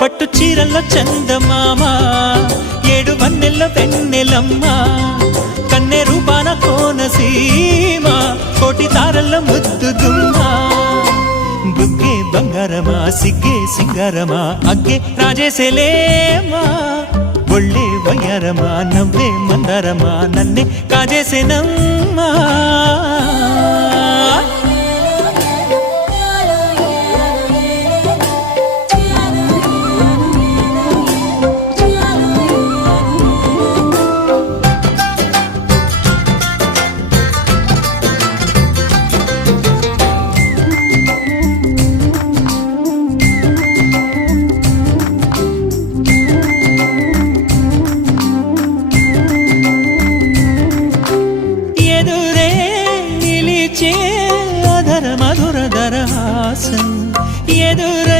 పట్టు చీరల్లో చందమామ ఏడు వన్నెల్లో వెన్నెలమ్మ కన్నె రూపాన కోనసీమ కోటి తారల్లో ముద్దు గుమ్మ బుగ్గే బంగారమా సిగ్గే సింగారమా అగ్గే రాజేసేలేమా ఒళ్ళే వయ్యారమా నవ్వే మందారమా నన్నే కాజేసేనమ్మా